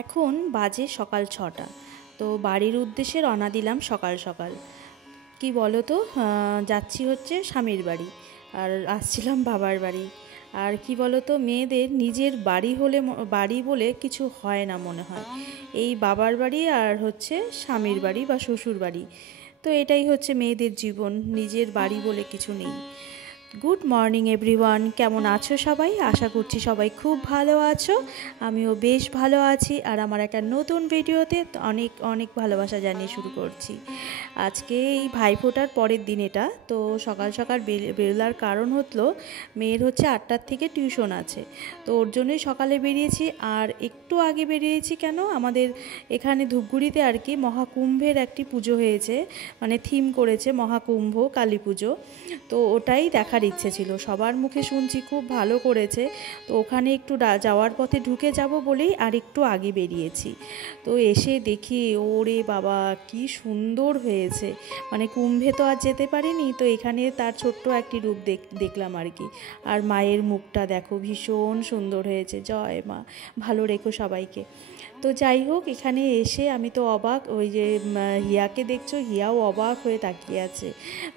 এখন বাজে সকাল ৬টা। তো বাড়ির উদ্দেশ্যে রওনা দিলাম সকাল সকাল। কি বলো তো, যাচ্ছি হচ্ছে স্বামীর বাড়ি আর আসছিলাম বাবার বাড়ি। আর কি বলো তো, মেয়েদের নিজের বাড়ি হলে বাড়ি বলে কিছু হয় না মনে হয়। এই বাবার বাড়ি আর হচ্ছে স্বামীর বাড়ি বা শ্বশুর বাড়ি, তো এটাই হচ্ছে মেয়েদের জীবন, নিজের বাড়ি বলে কিছু নেই। গুড মর্নিং এভরিওয়ান, কেমন আছো সবাই? আশা করছি সবাই খুব ভালো আছো। আমিও বেশ ভালো আছি আর আমার একটা নতুন ভিডিওতে অনেক অনেক ভালোবাসা জানিয়ে শুরু করছি। আজকে এই ভাইফোঁটার পরের দিন এটা, তো সকাল সকাল বেরোলার কারণ হলো মেয়ের হচ্ছে 8টার থেকে টিউশন আছে, তো ওর জন্যই সকালে বেরিয়েছি। আর একটু আগে বেরিয়েছি কেন, আমাদের এখানে ধূপগুড়িতে আর কি মহাকুম্ভের একটি পুজো হয়েছে, মানে থিম করেছে মহাকুম্ভ কালী পুজো। তো ওটাই দেখার ইচ্ছে ছিল, সবার মুখে শুনছি খুব ভালো করেছে। তো ওখানে একটু যাওয়ার পথে ঢুকে যাব বলেই আর একটু আগে বেরিয়েছি। তো এসে দেখি ওরে বাবা কি সুন্দর হয়েছে, মানে কুম্ভে তো আর যেতে পারিনি, তো এখানে তার ছোট্ট একটি রূপ দেখলাম আর কি। আর মায়ের মুখটা দেখো ভীষণ সুন্দর হয়েছে, জয় মা, ভালো রেখো সবাইকে। তো যাই হোক, এখানে এসে আমি তো অবাক, ওই যে হিয়াকে দেখছো, হিয়াও অবাক হয়ে তাকিয়ে আছে।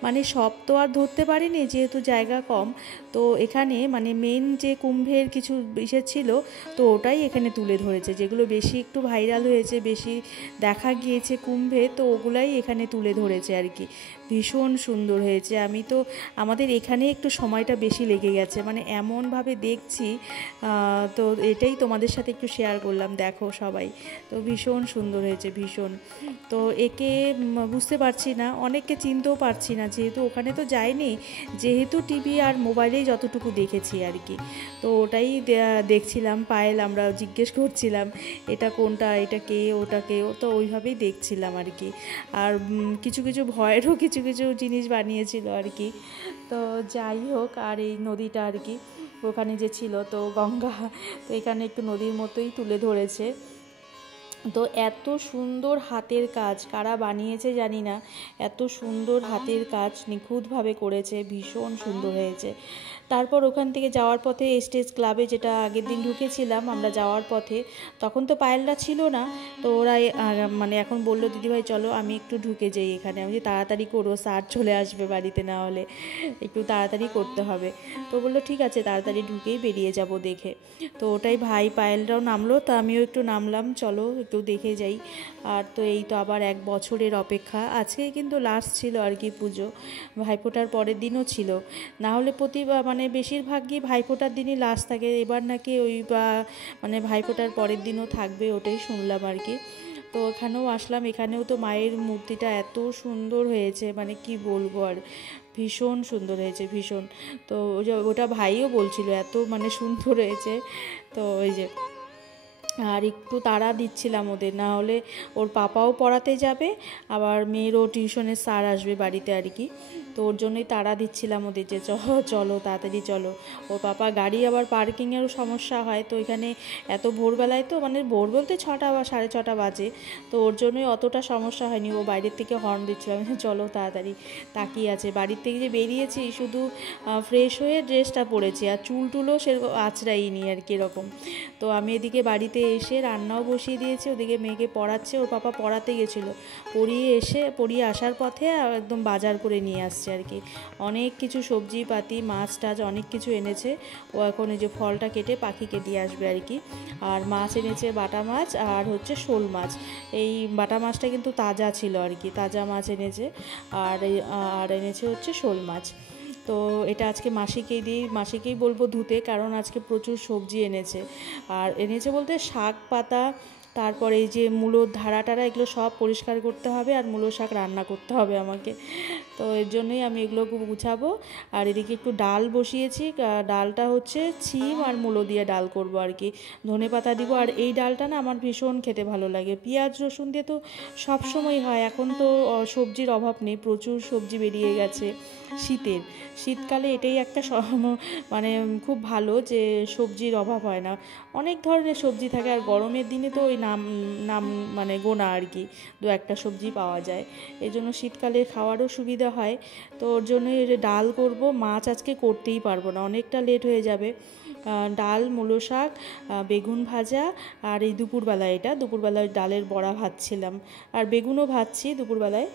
মানে সব তো আর ধরতে পারিনি যেহেতু জায়গা কম, তো এখানে মানে মেন যে কুম্ভের কিছু বিষয় ছিল, তো ওটাই এখানে তুলে ধরেছে, যেগুলো বেশি একটু ভাইরাল হয়েছে, বেশি দেখা গিয়েছে কুম্ভে, তো ওগুলাই এখানে তুলে ধরেছে আর কি। ভীষণ সুন্দর হয়েছে। আমি তো আমাদের এখানে একটু সময়টা বেশি লেগে গেছে, মানে এমনভাবে দেখছি, তো এটাই তোমাদের সাথে একটু শেয়ার করলাম, দেখো সবাই। তো ভীষণ সুন্দর হয়েছে, ভীষণ। তো একে বুঝতে পারছি না, অনেককে চিনতেও পারছি না, যেহেতু ওখানে তো যাইনি, যেহেতু টিভি আর মোবাইলেই যতটুকু দেখেছি আর কি। তো ওটাই দেখছিলাম, পায়েল আমরা জিজ্ঞেস করছিলাম এটা কোনটা, এটা কে, ওটা কে, ও তো ওইভাবেই দেখছিলাম আর কি। আর কিছু কিছু ভয়েরও কিছু কিছু জিনিস বানিয়েছিল আর কি। তো যাই হোক, আর এই নদীটা আর কি ওখানে যে ছিল, তো গঙ্গা, তো এখানে একটু নদীর মতোই তুলে ধরেছে। তো এত সুন্দর হাতের কাজ, কারা বানিয়েছে জানি না, এত সুন্দর হাতের কাজ নিখুঁতভাবে করেছে, ভীষণ সুন্দর হয়েছে। তারপর ওখান থেকে যাওয়ার পথে স্টেজ ক্লাবে, যেটা আগের দিন ঢুকেছিলাম আমরা যাওয়ার পথে, তখন তো পায়েলটা ছিল না, তো ওরাই মানে এখন বললো দিদিভাই চলো আমি একটু ঢুকে যাই এখানে। আমি তাড়াতাড়ি করো, স্যার চলে আসবে বাড়িতে, না হলে একটু তাড়াতাড়ি করতে হবে। তো বললো ঠিক আছে, তাড়াতাড়ি ঢুকেই বেরিয়ে যাব দেখে। তো ওটাই ভাই পায়েলরাও নামলো, তা আমিও একটু নামলাম, চলো একটু দেখে যাই। আর তো এই তো আবার 1 বছরের অপেক্ষা, আজকে কিন্তু লাস্ট ছিল আর কি পুজো, ভাইফোঁটার পরের দিনও ছিল, না হলে মানে বেশিরভাগই ভাইফোঁটার দিনই লাস্ট থাকে, এবার নাকি ওই বা মানে ভাইফোঁটার পরের দিনও থাকবে, ওটাই শুনলাম আর কি। তো এখানেও আসলাম, এখানেও তো মায়ের মূর্তিটা এত সুন্দর হয়েছে, মানে কি বলবো আর, ভীষণ সুন্দর হয়েছে ভীষণ। তো ওটা ভাইও বলছিল এত মানে সুন্দর হয়েছে। তো ওই যে আর একটু তাড়া দিচ্ছিলাম ওদের, না হলে ওর পাপাও পড়াতে যাবে, আবার মেয়েরও টিউশনের স্যার আসবে বাড়িতে আর কি। তো ওর জন্যই তাড়া দিচ্ছিলাম ওদের যে চলো তাড়াতাড়ি চলো। ওর পাপা গাড়ি আবার পার্কিংয়েরও সমস্যা হয়, তো এখানে এত ভোরবেলায়, তো মানে ভোর বলতে 6টা বা 6:30 বাজে, তো ওর জন্যই অতটা সমস্যা হয়নি, ও বাইরের থেকে হর্ন দিচ্ছিলাম চলো তাড়াতাড়ি। তাকিয়ে আছে, বাড়ির থেকে যে বেরিয়েছি শুধু ফ্রেশ হয়ে ড্রেসটা পরেছি, আর চুলও সেরকম আঁচড়াইনি আর কি এরকম। তো আমি এদিকে বাড়িতে এসে রান্নাও বসিয়ে দিয়েছি, ওদিকে মেয়েকে পড়াচ্ছে, ওর পাপা পড়াতে গেছিলো, পড়িয়ে আসার পথে একদম বাজার করে নিয়ে আসছে আর কি, অনেক কিছু সবজি পাতি মাছ টাছ অনেক কিছু এনেছে। ও এখন এই যে ফলটা কেটে পাখিকে দিয়ে আসবে আর কি। আর মাছ এনেছে, বাটা মাছ আর হচ্ছে শোল মাছ। এই বাটা মাছটা কিন্তু তাজা ছিল আর কি, তাজা মাছ এনেছে। আর এনেছে হচ্ছে শোল মাছ। তো এটা আজকে মাসিকেই বলবো ধুতে, কারণ আজকে প্রচুর সবজি এনেছে। আর এনেছে বলতে শাক পাতা, তারপরে এই যে মূলোর ধারা এগুলো সব পরিষ্কার করতে হবে, আর মূলো শাক রান্না করতে হবে আমাকে, তো এর জন্যই আমি এগুলো গুছাবো। আর এদিকে একটু ডাল বসিয়েছি, ডালটা হচ্ছে ছিম আর মূলো দিয়ে ডাল করব আর কি, ধনে পাতা দিব। আর এই ডালটা না আমার ভীষণ খেতে ভালো লাগে, পেঁয়াজ রসুন দিয়ে তো সব সময় হয়, এখন তো সবজির অভাব নেই, প্রচুর সবজি বেরিয়ে গেছে শীতকালে, এটাই একটা মানে খুব ভালো যে সবজির অভাব হয় না, অনেক ধরনের সবজি থাকে। আর গরমের দিনে তো ওই নাম নাম মানে গোনা আর কি, 2-1টা সবজি পাওয়া যায়, এই জন্য শীতকালে খাওয়ারও সুবিধা হয়। তো ওর জন্যই ডাল করব, মাছ আজকে করতেই পারবো না, অনেকটা লেট হয়ে যাবে। ডাল, মূলো শাক, বেগুন ভাজা, আর এই দুপুরবেলায় দুপুরবেলায় ডালের বড়া ভাজছিলাম, আর বেগুনও ভাজছি দুপুরবেলায়।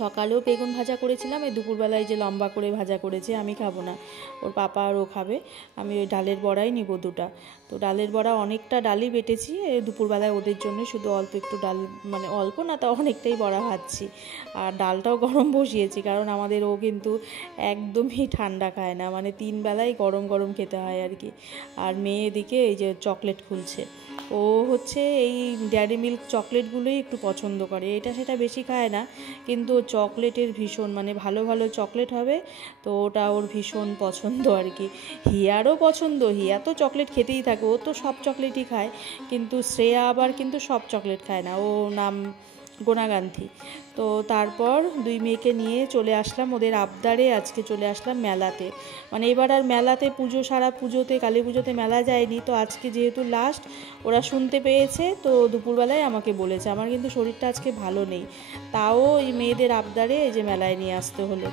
সকালেও বেগুন ভাজা করেছিলাম, এই দুপুরবেলায় যে লম্বা করে ভাজা করেছে, আমি খাবো না, ওর পাপা আর ও খাবে। আমি ওই ডালের বড়াই নিব 2টা। তো ডালের বড়া অনেকটা ডালই বেটেছি দুপুরবেলায় ওদের জন্য, শুধু অল্প একটু ডাল, মানে অল্প না, তা অনেকটাই বড়া ভাজছি। আর ডালটাও গরম বসিয়েছি, কারণ আমাদের ও কিন্তু একদমই ঠান্ডা খায় না, মানে 3 বেলায় গরম গরম খেতে হয় আর কি। আর মেয়ে এদিকে এই যে চকলেট খুলছে, ও হচ্ছে এই ডেয়ারি মিল্ক চকলেটগুলোই একটু পছন্দ করে, এটা সেটা বেশি খায় না, কিন্তু চকলেটের ভীষণ, মানে ভালো ভালো চকলেট হবে তো ওটা ওর ভীষণ পছন্দ আর কি। হিয়ারও পছন্দ, হিয়া তো চকলেট খেতেই থাকে, ও তো সব চকলেটই খায়, কিন্তু শ্রেয়া আবার কিন্তু সব চকলেট খায় না, ও নাম গোনাগান্থী। তো তারপর 2 মেয়েকে নিয়ে চলে আসলাম ওদের আবদারে, আজকে চলে আসলাম মেলাতে। মানে এবার আর মেলাতে সারা পুজোতে, কালী পুজোতে মেলা যায়নি, তো আজকে যেহেতু লাস্ট ওরা শুনতে পেয়েছে, তো দুপুরবেলায় আমাকে বলেছে। আমার কিন্তু শরীরটা আজকে ভালো নেই, তাও এই মেয়েদের আবদারে এই যে মেলায় নিয়ে আসতে হলো।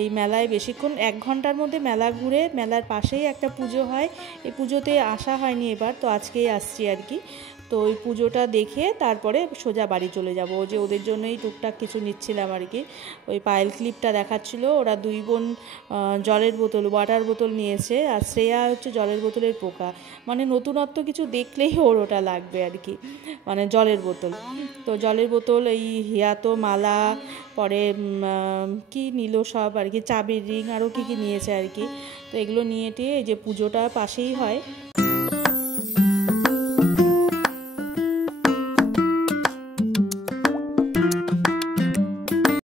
এই মেলায় বেশিক্ষণ, 1 ঘন্টার মধ্যে মেলা ঘুরে, মেলার পাশেই একটা পুজো হয়, এই পুজোতে আসা হয়নি এবার, তো আজকেই আসছি আর কি। তো ওই পুজোটা দেখে তারপরে সোজা বাড়ি চলে যাব, যে ওদের জন্যই টুকটাক কিছু নিচ্ছিলাম আর কি। ওই পায়েল ক্লিপটা দেখাচ্ছিল, ওরা 2 বোন জলের বোতল, ওয়াটার বোতল নিয়েছে, আর শ্রেয়া হচ্ছে জলের বোতলের পোকা, মানে নতুনত্ব কিছু দেখলেই ওর ওটা লাগবে আর কি, মানে জলের বোতল। তো জলের বোতল, এই হিয়াতো মালা, পরে কি নিল সব আর কি, চাবির রিং, আরও কী কী নিয়েছে আর কি। তো এগুলো নিয়ে টিয়ে এই যে পুজোটা পাশেই হয়।